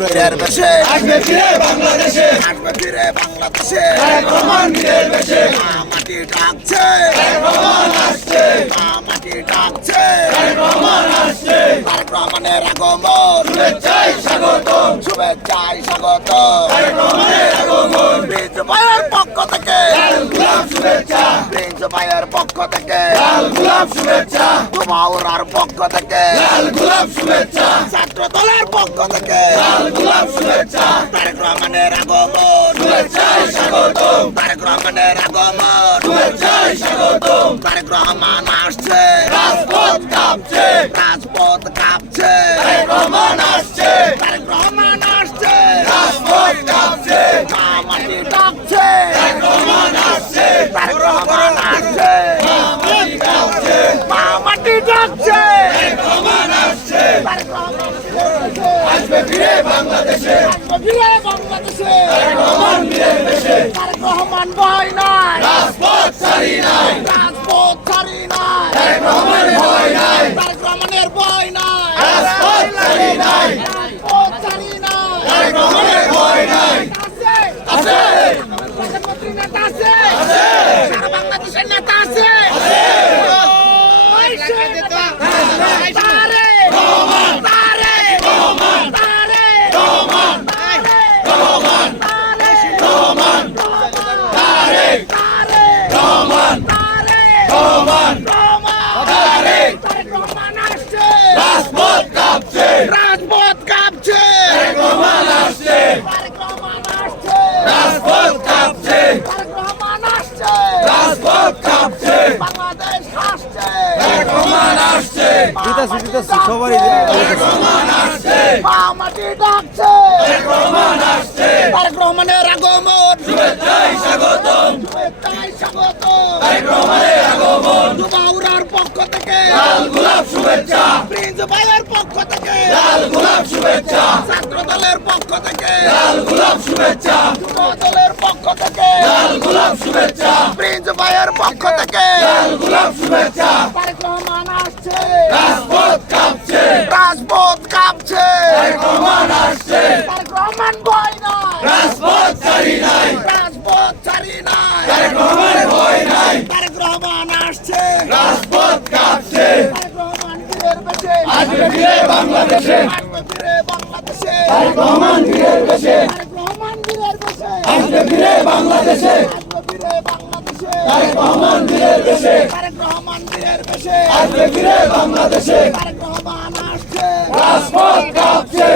বীরের বেশে আসবে ফিরে বাংলাদেশে, আসবে ফিরে বাংলাদেশে তারেক রহমান বীরের বেশে, মাটি ডাকছে তারেক রহমান আসছে, মাটি ডাকছে তারেক রহমান আসছে, তারেক রহমানের আগমন শুভেচ্ছায় স্বাগতম, শুভেচ্ছায় স্বাগত তারেক রহমানের আগমন, প্রিন্স ভাইয়ের পক্ষ থেকে লাল গোলাপ শুভেচ্ছা, প্রিন্স ভাইয়ের পক্ষ থেকে লাল গোলাপ শুভেচ্ছা, তোমার পক্ষ থেকে লাল গোলাপ শুভেচ্ছা, ছাত্র দলের পক্ষ থেকে লাল গোলাপ শুভেচ্ছা, তারেক রহমানের আগমন শুভেচ্ছায় স্বাগতম, তারেক রহমানের আগমন শুভেচ্ছায় স্বাগতম, তারেক রহমান আসছে রাজপথ কাঁপছে, রাজপথ কাঁপছে তারেক রহমান আসছে, তারেক রহমান আসছে রাজপথ কাঁপছে, মাটি ডাকছে তারেক রহমান আসছে, তারেক রহমান আসছে মাটি কাঁপছে, মাটি ডাকছে তারেক রহমান আসছে, তারেক রহমান আসবে ফিরে বাংলাদেশে, ফিরে বাংলাদেশে তারেক রহমান বীরের বেশে, তারেক রহমান ভয় নাই রাজপথ ছাড়ি নাই, রাজপথ ছাড়ি নাই তারেক রহমানের ভয় নাই, তারেক রহমানের ভয় নাই রাজপথ ছাড়ি নাই, রাজপথ ছাড়ি নাই তারেক রহমানের ভয় নাই, আছে আছে, প্রধানমন্ত্রী নেতা আছে আছে, সারা বাংলাদেশের নেতা আছে ওই সে নেতা। তারে রহমান, তারে রহমান, তারে রহমান, তারে রহমান, তারে রহমান, তারেক তারে রহমান, তারে রহমান, তারেক তারেক রহমান আসছে রাজপথ কাঁপছে, রাজপথ কাঁপছে তারেক রহমান আসছে, তারেক রহমান আসছে রাজপথ কাঁপছে, তারেক রহমান আসছে রাজপথ কাঁপছে, বাংলাদেশ আসছে তারেক রহমান আসছে, সবারই তারেক রহমান আসছে, মাটি ডাকছে তারেক রহমান আসছে, তারেক রহমানের আগমন শুভেচ্ছায় স্বাগতম, শুভেচ্ছায় স্বাগত তারেক রহমানের আগমন, যুবাউরার পক্ষ থেকে লাল গোলাপ শুভেচ্ছা, প্রিন্স ভাইয়ের পক্ষ থেকে লাল গোলাপ শুভেচ্ছা, ছাত্র দলের পক্ষ থেকে লাল গোলাপ শুভেচ্ছা, যুব দলের পক্ষ থেকে লাল গোলাপ শুভেচ্ছা, প্রিন্স ভাইয়ের পক্ষ থেকে লাল গোলাপ শুভেচ্ছা, তারেক রহমান আসছে রাজপথ কাঁপছে, রাজপথ কাঁপছে তারেক রহমান আসছে, তারেক রহমান ভয় নাই রাজপথ ছাড়ি নাই, রাজপথ ছাড়ি নাই তারেক রহমানের ভয় নাই, তারেক রহমান আসছে রাজপথ কাঁপছে, তারেক রহমান বীরের বেশে আসবে ফিরে বাংলাদেশে, আসবে ফিরে বাংলাদেশে তারেক রহমান বীরের বেশে, তারেক রহমান বীরের বেশে আসবে ফিরে বাংলাদেশে, আসবে ফিরে বাংলাদেশে তারেক রহমান বীরের বেশে, তারেক রহমান বীরের বেশে আসবে ফিরে বাংলাদেশে, তারেক রহমান আসছে রাজপথ কাঁপছে,